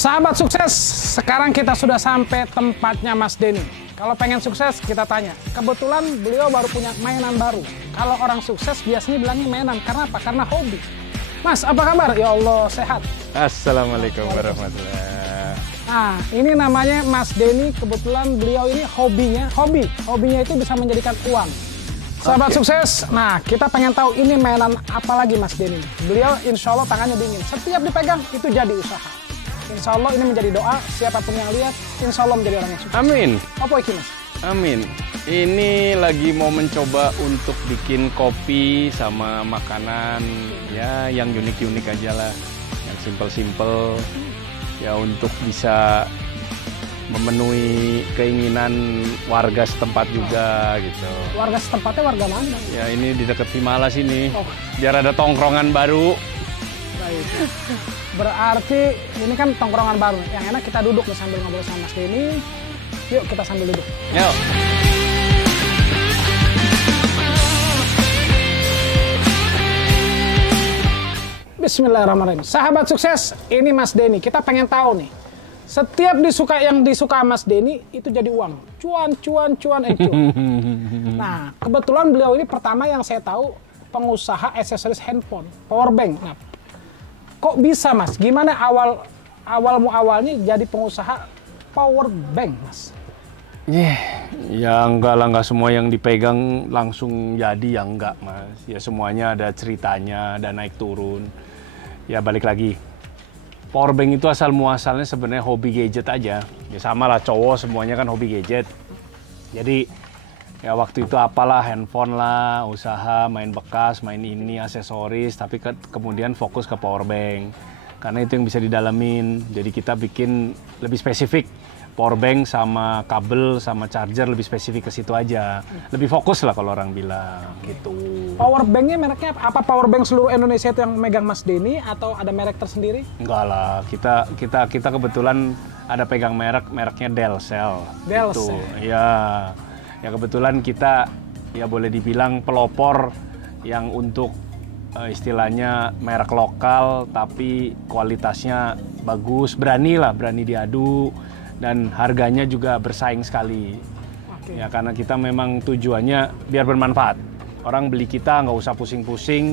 Sahabat sukses, sekarang kita sudah sampai tempatnya Mas Denny. Kalau pengen sukses, kita tanya. Kebetulan beliau baru punya mainan baru. Kalau orang sukses biasanya bilangnya mainan. Karena apa? Karena hobi. Mas, apa kabar? Ya Allah, sehat. Assalamualaikum. Waalaikumsalam. Nah, ini namanya Mas Denny. Kebetulan beliau ini hobinya itu bisa menjadikan uang. Sahabat sukses, nah kita pengen tahu ini mainan apa lagi Mas Denny. Beliau insya Allah tangannya dingin. Setiap dipegang itu jadi usaha. Insya Allah ini menjadi doa, siapapun yang lihat, insya Allah menjadi orang yang sukses. Amin. Apa iki Mas? Amin. Ini lagi mau mencoba untuk bikin kopi sama makanan ya, yang bisa jalan simple ya, untuk bisa memenuhi keinginan warga setempat juga. Warga setempatnya warga mana Mas? Ya, ini di dekat Himala sini. Oh. Biar ada tongkrongan baru. Baik, nah berarti ini kan tongkrongan baru. Yang enak kita duduk nih sambil ngobrol sama Mas Denny. Yuk kita sambil duduk. Nah. Bismillahirrahmanirrahim. Sahabat sukses, ini Mas Denny. Kita pengen tahu nih. Setiap yang disuka Mas Denny itu jadi uang. Cuan. Nah, kebetulan beliau ini pertama yang saya tahu pengusaha aksesoris handphone, power bank. Nah, kok bisa Mas? Gimana awalnya jadi pengusaha power bank Mas? Ya enggak lah, enggak semua yang dipegang langsung jadi, ya enggak. Ya semuanya ada ceritanya, ada naik turun. Ya balik lagi, power bank itu asal muasalnya sebenarnya hobi gadget aja. Ya sama lah, cowok semuanya kan hobi gadget. Jadi ya waktu itu apalah, handphone lah, usaha, main bekas, main ini, aksesoris, tapi kan kemudian fokus ke power bank karena itu yang bisa didalamin. Jadi kita bikin lebih spesifik, power bank sama kabel sama charger lebih spesifik ke situ aja, lebih fokus lah kalau orang bilang. Oke. Power banknya mereknya apa? Apa power bank seluruh Indonesia itu yang megang Mas Denny atau ada merek tersendiri? Enggak lah, kita kebetulan ada pegang mereknya Delcel. Delcel. Ya kebetulan kita ya boleh dibilang pelopor yang untuk istilahnya merek lokal tapi kualitasnya bagus, berani diadu dan harganya juga bersaing sekali. Oke. Ya karena kita memang tujuannya biar bermanfaat. Orang beli kita nggak usah pusing-pusing,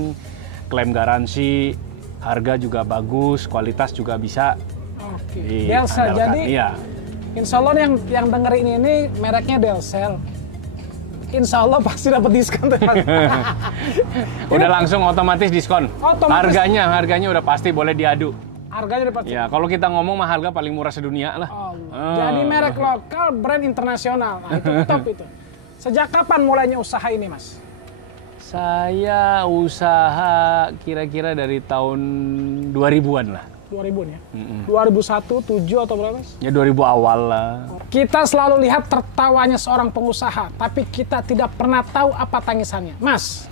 klaim garansi, harga juga bagus, kualitas juga bisa. Oke. Delcel. Jadi iya. Insya Allah yang dengerin ini mereknya Delcel. Insya Allah pasti dapat diskon tuh Mas. Ini langsung otomatis diskon. Otomatis. Harganya udah pasti boleh diadu. Harganya udah pasti. Ya, kalau kita ngomong mah harga paling murah sedunia lah. Allah. Jadi merek lokal, brand internasional. Nah, itu top itu. Sejak kapan mulainya usaha ini, Mas? Saya usaha kira-kira dari tahun 2000-an lah. 2000 ya? 2001, 7 atau berapa Mas? Ya 2000 awal lah. Kita selalu lihat tertawanya seorang pengusaha, tapi kita tidak pernah tahu apa tangisannya. Mas,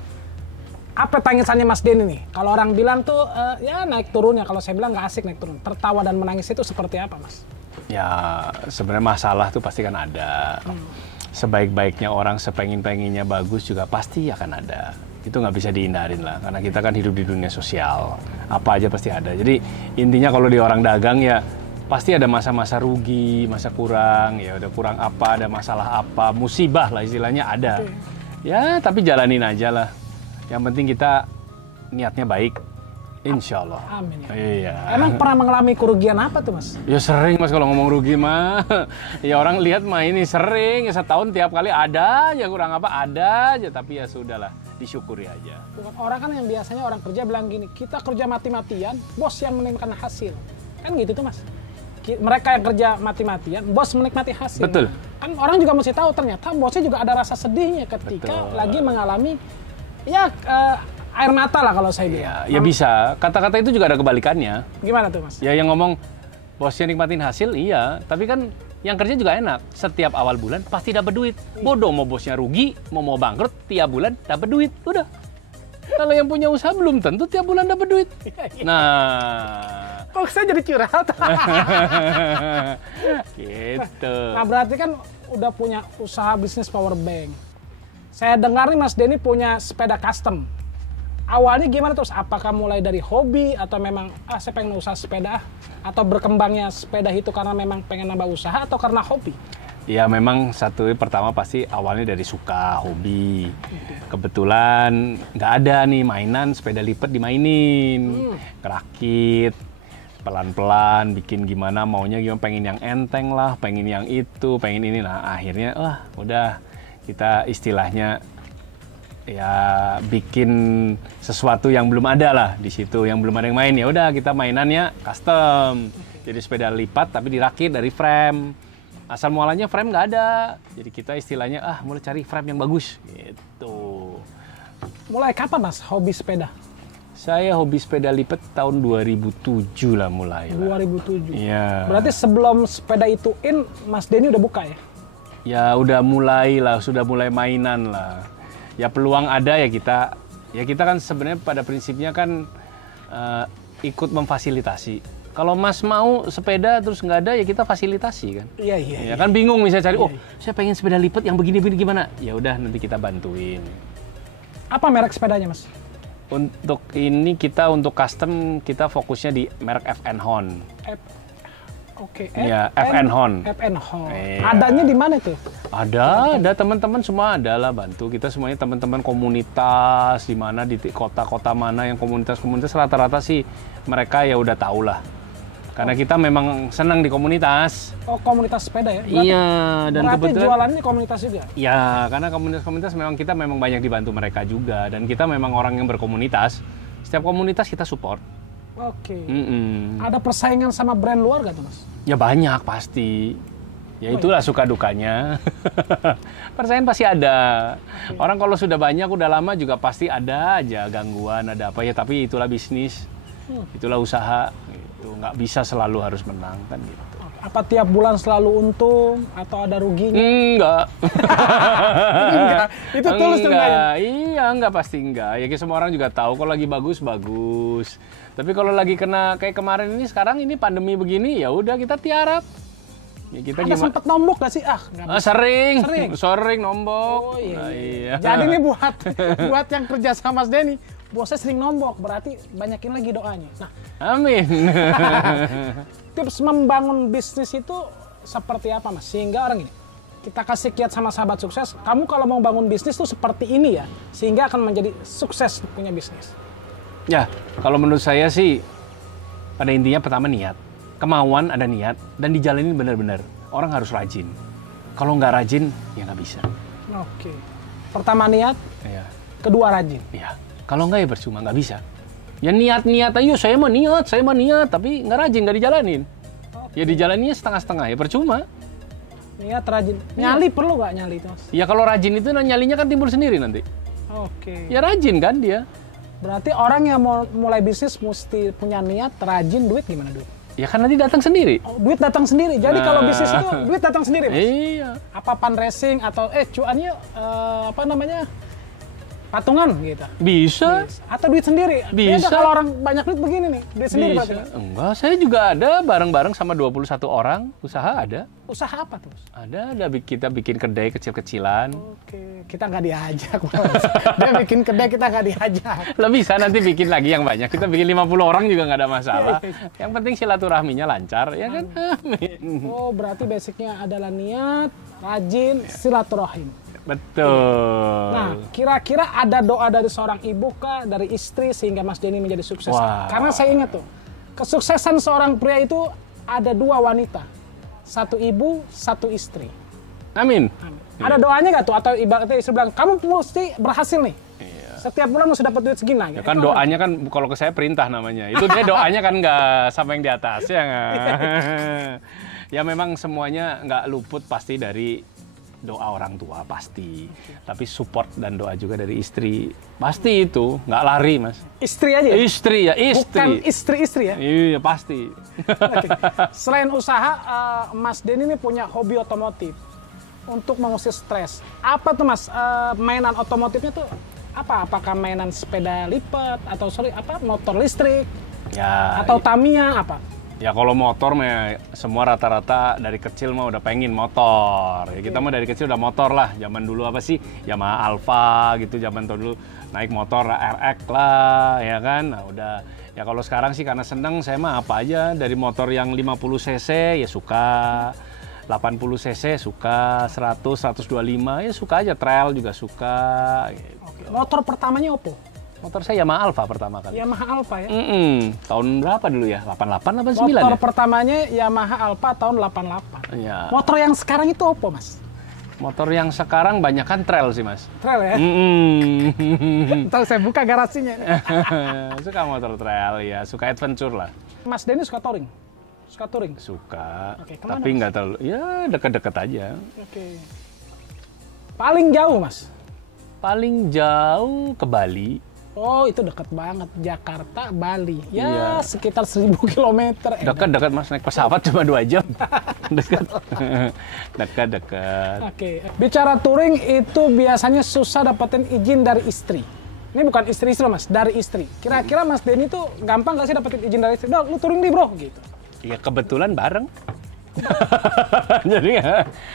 apa tangisannya Mas Denny nih? Kalau orang bilang tuh ya naik turunnya, kalau saya bilang nggak asik naik turun. Tertawa dan menangis itu seperti apa Mas? Ya sebenarnya masalah tuh pasti kan ada. Sebaik-baiknya orang, sepengen-pengennya bagus juga pasti akan ada. Itu nggak bisa dihindarin lah, karena kita kan hidup di dunia sosial, apa aja pasti ada. Jadi intinya kalau di orang dagang ya pasti ada masa-masa rugi, masa kurang, ya ada kurang apa, ada masalah apa, musibah lah istilahnya ada. Ya tapi jalanin aja lah, yang penting kita niatnya baik, insya Allah. Amin ya. Iya. Emang pernah mengalami kerugian apa tuh Mas? Ya sering Mas kalau ngomong rugi mah. Ya orang lihat mah ini sering, ya setahun tiap kali ada aja kurang apa, ada aja, tapi ya sudahlah, disyukuri aja. Bukan orang kan yang biasanya orang kerja bilang gini, kita kerja mati-matian, bos yang menikmati hasil. Kan gitu tuh Mas. Mereka yang kerja mati-matian, bos menikmati hasil. Nah, kan orang juga mesti tahu ternyata bosnya juga ada rasa sedihnya ketika lagi mengalami ya air mata lah kalau saya bilang. Ya bisa, kata-kata itu juga ada kebalikannya. Gimana tuh Mas? Ya yang ngomong bosnya nikmatin hasil, iya. Tapi kan yang kerja juga enak. Setiap awal bulan pasti dapat duit. Bodoh mau bosnya rugi, mau bangkrut, tiap bulan dapat duit. Udah. Kalau yang punya usaha belum tentu tiap bulan dapat duit. Nah, kok saya jadi curhat? Nah berarti kan udah punya usaha bisnis power bank. Saya dengar nih Mas Denny punya sepeda custom. awalnya gimana terus? Apakah mulai dari hobi atau memang saya pengen usaha sepeda atau berkembangnya sepeda itu karena memang pengen nambah usaha atau karena hobi? Ya memang pertama pasti awalnya dari suka hobi. Kebetulan nggak ada nih mainan sepeda lipat dimainin, ngerakit pelan-pelan, bikin gimana maunya gimana, pengen yang enteng lah, pengen yang itu, pengen ini. Nah akhirnya udah kita istilahnya ya bikin sesuatu yang belum ada lah di situ, yang belum ada yang main. Ya udah kita mainannya custom, jadi sepeda lipat tapi dirakit dari frame. Asal mualanya frame nggak ada, jadi kita istilahnya mau cari frame yang bagus gitu. Mulai kapan Mas hobi sepeda? Saya hobi sepeda lipat tahun 2007 lah mulai. 2007. Ya. Berarti sebelum sepeda itu Mas Denny udah buka ya? Ya udah mulai lah, sudah mulai mainan lah. Ya peluang ada ya kita kan sebenarnya pada prinsipnya kan ikut memfasilitasi. Kalau Mas mau sepeda terus nggak ada ya kita fasilitasi kan. Iya. Ya kan bingung misalnya cari, Iya. saya pengen sepeda lipat yang begini gimana? Ya udah nanti kita bantuin. Apa merek sepedanya Mas? Untuk ini kita untuk custom kita fokusnya di merek F&Hon. F&Hon. Adanya di mana itu? Ada teman-teman semua ada lah, bantu kita semuanya, teman-teman komunitas di mana di kota-kota mana yang komunitas rata-rata sih mereka ya udah tahu lah. Karena kita memang senang di komunitas. Oh, komunitas sepeda ya? Berarti jualannya di komunitas juga? Ya, karena komunitas memang kita memang banyak dibantu mereka juga, dan kita memang orang yang berkomunitas. Setiap komunitas kita support. Oke. Ada persaingan sama brand luar gak tuh Mas? Ya banyak pasti. Ya itulah suka dukanya. Persaingan pasti ada. Orang kalau sudah banyak udah lama juga pasti ada aja gangguan, ada apa ya, tapi itulah bisnis. Itulah usaha. Nggak bisa selalu harus menang. Apa tiap bulan selalu untung atau ada ruginya? Enggak. Enggak. Itu tulus tuh enggak? Iya, enggak, pasti enggak. Ya semua orang juga tahu kalau lagi bagus. Tapi kalau lagi kena kayak kemarin ini, sekarang ini pandemi begini, ya udah kita tiarap. Ada sempet nombok gak sih? Nggak bisa. Sering nombok. Oh iya. Jadi nih buat yang kerja sama Mas Denny, bosnya sering nombok, berarti banyakin lagi doanya. Nah, amin. Tips membangun bisnis itu seperti apa Mas? Sehingga orang ini, kita kasih kiat sama sahabat sukses, kamu kalau mau bangun bisnis tuh seperti ini ya, sehingga akan menjadi sukses punya bisnis. Ya, kalau menurut saya sih, pada intinya pertama niat. Kemauan, ada niat, dan dijalanin benar-benar. Orang harus rajin. Kalau nggak rajin, ya nggak bisa. Oke. Pertama niat, kedua rajin. Ya. Kalau nggak ya percuma, nggak bisa. Ya niat-niat ayo, saya mah niat, tapi nggak rajin, nggak dijalanin. Ya dijalaninnya setengah-setengah, ya percuma. Niat, rajin. Nyali perlu nggak nyali itu Mas? Ya kalau rajin itu nyalinya kan timbul sendiri nanti. Oke. Ya rajin kan dia. Berarti orang yang mau mulai bisnis mesti punya niat, rajin, duit gimana duit? Ya kan nanti datang sendiri. Oh, duit datang sendiri. Jadi kalau bisnis itu duit datang sendiri Mas? Iya. Apa fundraising atau cuannya patungan gitu? Bisa. Atau duit sendiri? Bisa. Beda kalau orang banyak duit begini nih, duit sendiri berarti Mas? Saya juga ada bareng-bareng sama 21 orang, usaha ada. Usaha apa tuh Mas? Ada kita bikin kedai kecil-kecilan. Oke, kita nggak diajak Mas. Dia bikin kedai, kita nggak diajak. Lo bisa nanti bikin lagi yang banyak, kita bikin 50 orang juga nggak ada masalah. Iya. Yang penting silaturahminya lancar ya. Amin. Oh, berarti basicnya adalah niat, rajin, silaturahim. Betul. Nah, kira-kira ada doa dari seorang ibu kah, dari istri sehingga Mas Denny menjadi sukses? Karena saya ingat tuh, kesuksesan seorang pria itu ada dua wanita. Satu ibu, satu istri. Amin. Ada doanya nggak tuh? Atau ibaratnya istri bilang, kamu mesti berhasil nih. Setiap bulan mesti dapat duit segini. Bukan itu ada doanya kan, kalau ke saya perintah namanya. Itu dia doanya kan nggak sama yang di atas, ya nggak? Ya memang semuanya nggak luput pasti dari doa orang tua, pasti. Tapi support dan doa juga dari istri. Pasti itu, nggak lari Mas. Istri aja ya? Istri ya. Bukan istri-istri ya? Iya, pasti. Oke. Selain usaha, Mas Denny ini punya hobi otomotif untuk mengusir stres. Apa tuh Mas mainan otomotifnya tuh apa? Apakah mainan sepeda lipat atau motor listrik Ya. atau Tamiya apa? Ya kalau motor mah semua rata-rata dari kecil mah udah pengen motor. Oke. Kita mah dari kecil udah motor lah. Zaman dulu apa sih? Yamaha Alfa gitu. Zaman dulu naik motor RX lah, ya kan. Nah, udah. Ya kalau sekarang sih karena seneng saya mah apa aja dari motor yang 50 cc ya suka. 80 cc suka, 100, 125 ya suka aja, trail juga suka. Oke. Motor pertamanya Oppo? Motor saya Yamaha Alfa pertama. Yamaha Alfa ya? Tahun berapa dulu ya? 88 atau 9? Motor pertamanya Yamaha Alfa tahun 88. Ya. Motor yang sekarang itu Oppo, Mas? Motor yang sekarang banyak kan trail sih, Mas. Trail ya? Ntar saya buka garasinya ini. Suka motor trail ya, suka adventure lah. Mas Denny suka touring? Suka touring? Suka. Oke, kemana Tapi Mas? nggak terlalu, ya deket-deket aja. Oke. Paling jauh Mas? Paling jauh ke Bali. Oh, itu deket banget. Jakarta, Bali. Ya, sekitar 1000 km. Dekat-dekat Mas, naik pesawat cuma 2 jam. Dekat-dekat. Oke. Bicara touring itu biasanya susah dapetin izin dari istri. Ini bukan istri-istri loh Mas, dari istri. Kira-kira Mas Denny tuh gampang gak sih dapetin izin dari istri? Udah, lu touring nih bro, gitu. Ya, kebetulan bareng. Kok bareng? Jadi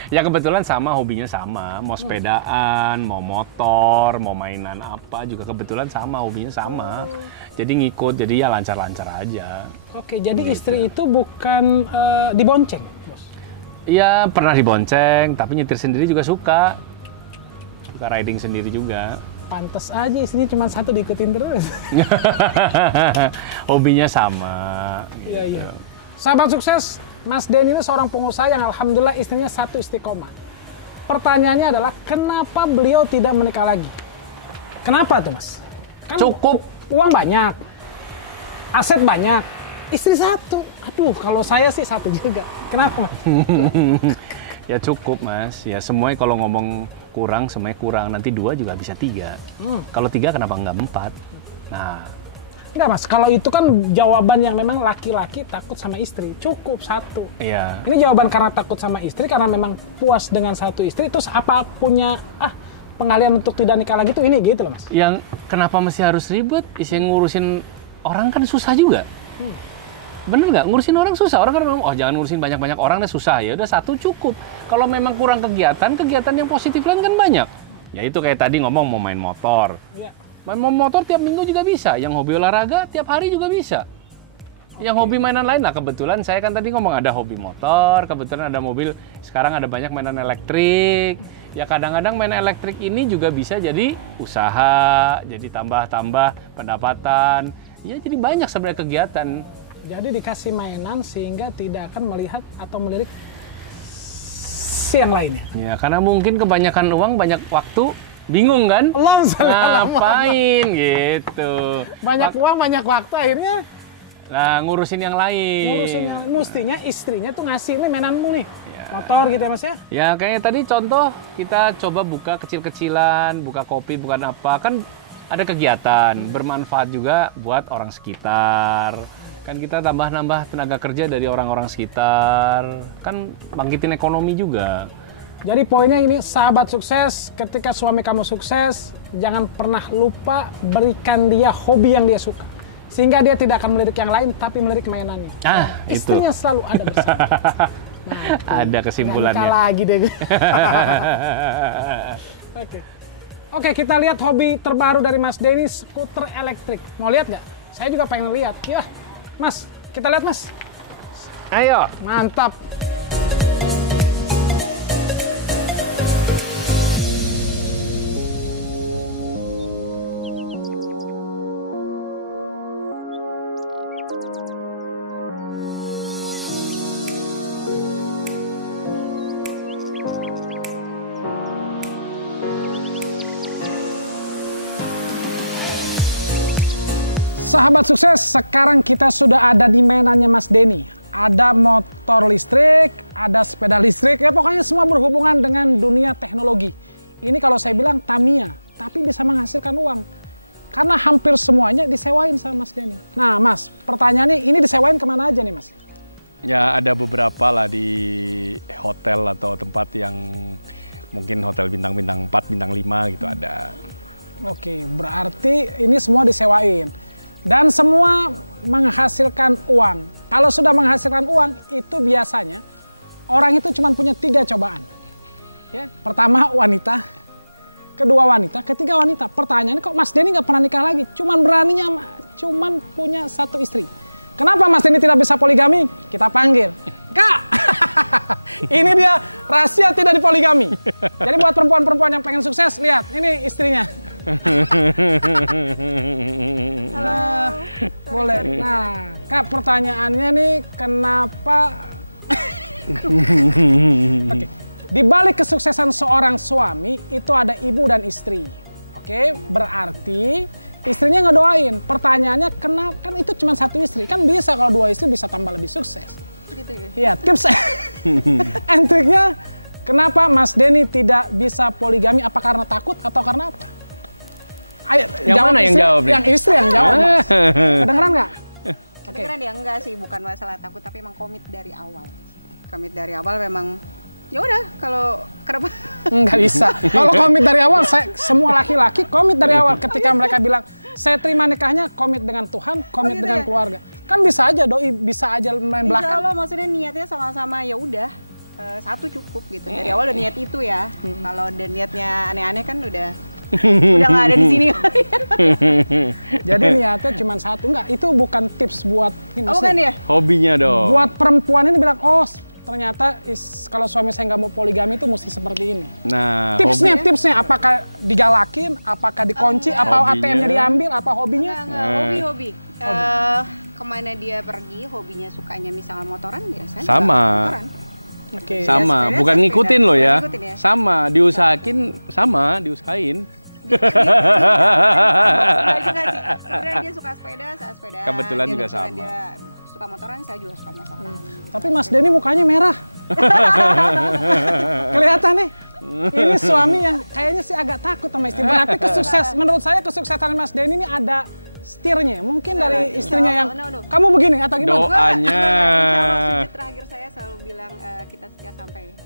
ya kebetulan sama, hobinya sama. Mau sepedaan, mau motor, mau mainan apa juga kebetulan sama, hobinya sama. Jadi ngikut, jadi ya lancar-lancar aja. Oke, jadi istri itu bukan dibonceng, Bos? Iya, pernah dibonceng, tapi nyetir sendiri juga suka. Suka riding sendiri juga. Pantes aja istrinya cuma satu diikutin terus. Hobinya sama. Iya, iya. Sahabat sukses, Mas Denny ini seorang pengusaha yang alhamdulillah istrinya satu istiqomah. Pertanyaannya adalah, kenapa beliau tidak menikah lagi? Kenapa tuh Mas? Kan Cukup. uang banyak, aset banyak, istri satu. Aduh, kalau saya sih satu juga. Kenapa Mas? Ya cukup Mas, ya semuanya kalau ngomong kurang, semuanya kurang. Nanti 2 juga bisa 3. Kalau 3 kenapa nggak 4? Nah, Enggak Mas, kalau itu kan jawaban yang memang laki-laki takut sama istri. Cukup satu. iya. Ini jawaban karena takut sama istri, karena memang puas dengan satu istri, terus apa punya pengalian untuk tidak nikah lagi tuh ini gitu loh Mas. Yang kenapa mesti harus ribet? Isi ngurusin orang kan susah juga. Bener nggak? Ngurusin orang susah. Orang kan, oh jangan ngurusin banyak-banyak orang deh, susah. Ya udah satu cukup. Kalau memang kurang kegiatan yang positif lain kan banyak. Ya itu kayak tadi ngomong mau main motor. Iya. Main motor tiap minggu juga bisa. Yang hobi olahraga tiap hari juga bisa. Yang Oke. hobi mainan lain lah, kebetulan saya kan tadi ngomong ada hobi motor, kebetulan ada mobil, sekarang ada banyak mainan elektrik. Ya kadang-kadang main elektrik ini juga bisa jadi usaha, jadi tambah-tambah pendapatan. Ya jadi banyak sebenarnya kegiatan. Jadi dikasih mainan sehingga tidak akan melihat atau melirik si yang lainnya. Ya karena mungkin kebanyakan uang, banyak waktu, bingung kan? Allahumma sholli ala Muhammad. Ngapain gitu. Banyak uang, banyak waktu, akhirnya Nah ngurusin yang lain. ngurusin yang lain. Mestinya istrinya tuh ngasih, nih mainanmu nih, motor gitu ya Mas ya. Ya kayak tadi contoh kita coba buka kecil-kecilan, buka kopi, bukan apa, kan ada kegiatan bermanfaat juga buat orang sekitar. Kan kita tambah-nambah tenaga kerja dari orang-orang sekitar, kan bangkitin ekonomi juga. Jadi poinnya ini, sahabat sukses, ketika suami kamu sukses, jangan pernah lupa berikan dia hobi yang dia suka. Sehingga dia tidak akan melirik yang lain, tapi melirik mainannya. Dan istrinya selalu ada bersama. Mati. Nggak nikah lagi deh. Oke, kita lihat hobi terbaru dari Mas Denny, skuter elektrik. Mau lihat nggak? Saya juga pengen lihat. Ya, Mas, kita lihat Mas. Ayo. Mantap. Sahabat sukses, sekarang kita sudah ada di mainannya Mas Denny. Ada motor listrik, ada sepeda listrik, ya pokoknya semua berhubungan dengan dunia teknologi. Ini kalau saya bilang Tamiya, tapi bisa menghasilkan uang. Karena hampir semuanya disewain sama Mas Denny. Nah Mas, pertanyaannya ini disewain kemana aja nih Mas? Ya ada beberapa lah di hotel atau tempat yang mungkin hotel bintang-bintang 4, bintang 5 gitu ada. Oke, berarti ini semua disewain. Dan semua menghasilkan uang. Kalau sudah menghasilkan uang, itu biasanya orang itu cuma punya 3 cobaan. Ya, pertama wanita, kedua wanita, ketiga wanita. Pertanyaannya kok Mas Denny nggak pernah nikah lagi? Cuman beraninya, cuman punya 1 istri. Kenapa Mas Denny tidak bisa poligami? Kita panggil, Kak. Ini dia rahasia tidak dipoligami. Jadi buat perempuan-perempuan yang pengen sukses, lihat, ini istrinya. Halo. Boleh. Nah, Kak, pertanyaannya nih, kenapa? Oke. Di balik kesuksesan seorang suami itu ada ibu dan istri. Oke, berarti istrinya ngedoain. Pertanyaannya, kenapa? Kan itu cuma 1 istri. Kan bisa kalau 2 istri bisa tambah lebih sukses. Gitu ya. Iya, tips and triknya, kenapa Mas Denny tidak bisa poligami? Apa karena takut atau karena apa? Ayo, yang mana yang jawab nih? Yang istri yang jawab, Mas. Kedengeran nggak? Kedengeran ya, enggak sih, bukan masalah takut, tapi emang komit dari awal. Komit dari awal memang, ya udah, kalau kenapa? Nggak bisa. Kalau komit dari awal, semua laki-laki komit dari awal. Ketika mereka bilang, saya terima nikahnya, komit dengan Tuhan, komit gitu dengan ya? keluarga. Kan bisa aja doi, bisa aja main Insya belakang. Allah maksudnya niatnya sama-sama, ya udah, 1 cukup gitu. Dari awal udah niat itu ya. Kalau udah niatnya aneh-aneh kan udah nggak ada di sini. Jadi niatnya cuma 1, enggak. Itu bukan tips buat ini. Oh, bukan ya? Hobinya dong. Buat perempuan ini bilang, oh ternyata kalau suami saya nggak mau poligami itu mesti seperti ini. Nah, Tipsnya apakah digalakin, apakah dikunci, apa Hobinya. ATM-nya diambil, apa hobinya? Enggak, hobi. Kemana dia pergi, hobinya sukanya misalnya motoran, biasanya Sama. motoran. Oke. sama, sepeda, bukan sepeda. ngikutin loh Bukan ya. ngikutin ya. Sama, diusahain. Enggak juga sih. Kemudian dia suka sepeda, saya sepeda. Kebetulan juga kebetulan sama. Dia suka motoran, saya juga suka motoran. Tapi Mas Denny mukanya merah. Kelihatan nih. Ini suami yang kayaknya sih agak takut sama istri. Berarti menurut saya kesuksesan Mas Denny ini ada setirnya. Mungkin dari istrinya yang, kamu begini atau gimana? Doanya. Insya Allah sujud terakhir saya selalu bilang kita setia sampai.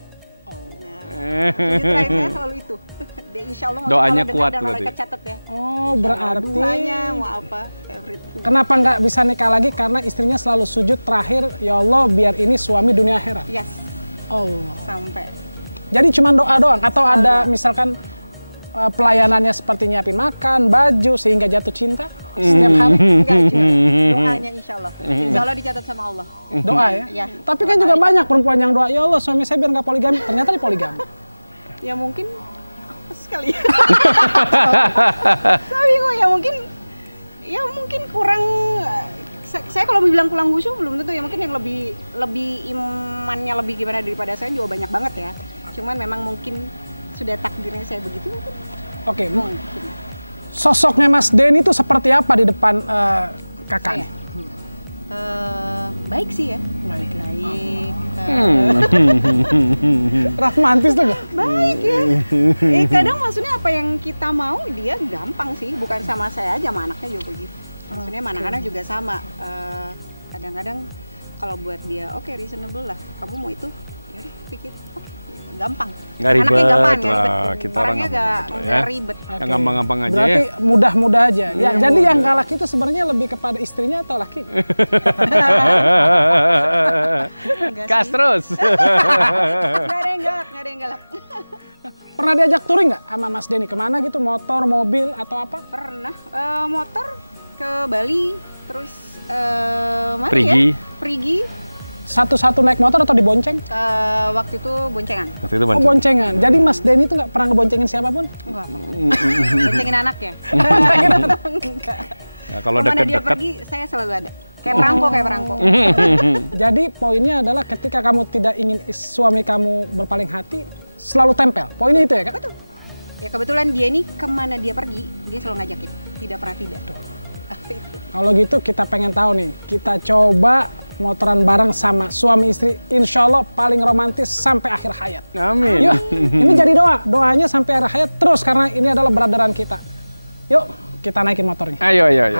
Sujud terakhir saya selalu itu. Insya Allah Doanya kalau kuat dengar dan berarti. malaikat catat ya. Oh, berarti Doanya mau apa, everything. kenapa nggak bisa nikah lagi? Karena istrinya selalu sujud terakhir, ya Allah biar ini suami dunia akhirat. Yes, Allah. sampai. Jadi cuma doa doang atau ada misalkan pelayanannya seperti nyiapin makan, baju sehingga jatuh cinta setiap hari? Enggak juga. Doanya insya Allah. Insya Allah dicatat sama Allah. Doa ya? Ya. Tapi kan juga banyak perempuan yang doa, ya Allah suami saya biar nggak poligami. Ternyata dipoligami. Ya mungkin apa sekali. Saya bingung ya mungkin kurang. Saya kalau bilang kurang khusyuk belum tentu ya, mungkin yang lebih imannya lebih gimana daripada saya juga banyak banget ya. Cuman memang mungkin sudah takdirnya saya begitu. Oke, Mungkin. sosoknya Mas Denny itu seperti apa di depan kakaknya? Baik sih ya. Baik. Baik. Romantis tuh gak? Baik ya. Kadang maksudnya apa yang kita mau dia gampang sih, bukan sama saya aja, sama anaknya juga begitu. Maksudnya sama anak-anak juga sama. Kadang-kadang kalau buat dia oke, reasonable lah. Kamu mau itu? Ya udah, pikir. Oke, gampang. Nggak ribet Anaknya gampang, nggak lah. ribet. Kita orang Orangnya nggak nggak mau ribet lah ya. ribet. Yang gampang-gampang aja Berarti ya. mudah-mudah aja. Ya, jadi mudah. yang galak itu sebenarnya lebih kepada istrinya atau laki? Enggak Gas sih. terus. Nggak ada yang galak, nggak ada yang galak. Pernah diajak touring nggak sama Mas Denny? Kemana gitu? Motor, mobil, atau apa? Pernah motor ke Bali, terus mana Perigi. ya? Perigi. Satu-satu naik motor atau dibonceng? Waktu itu boncengan. Waktu itu Oh, boncengan. Jadi Mas Denny itu nggak pernah ngeboncengin siapapun? Enggak. Boncengin anak ya? Enggak. Nah, kalau Kemana dia deket-deket pergi, saya selalu ada. Kayak perangko, kayak perangko. Jadi poinnya adalah ketika kamu tidak ingin suami kamu berpaling hati, selalu tempel. Poinnya itu ya, Kak? Betul. Ya kebetulan dia ini kemana dia pergi, dia selalu ngajakin. Tidak pernah tidak. Itu. Kalau gitu kita pengen tahu nih, kita coba motoran bareng sama suami istri, insya Allah paling romantis sampai akhir hayat. Amin. Yuk, ini jadi doanya sampai akhir hayat terus karena ini adalah brother-an kita. Yuk, kita naikin motornya. Ayo. Ayo.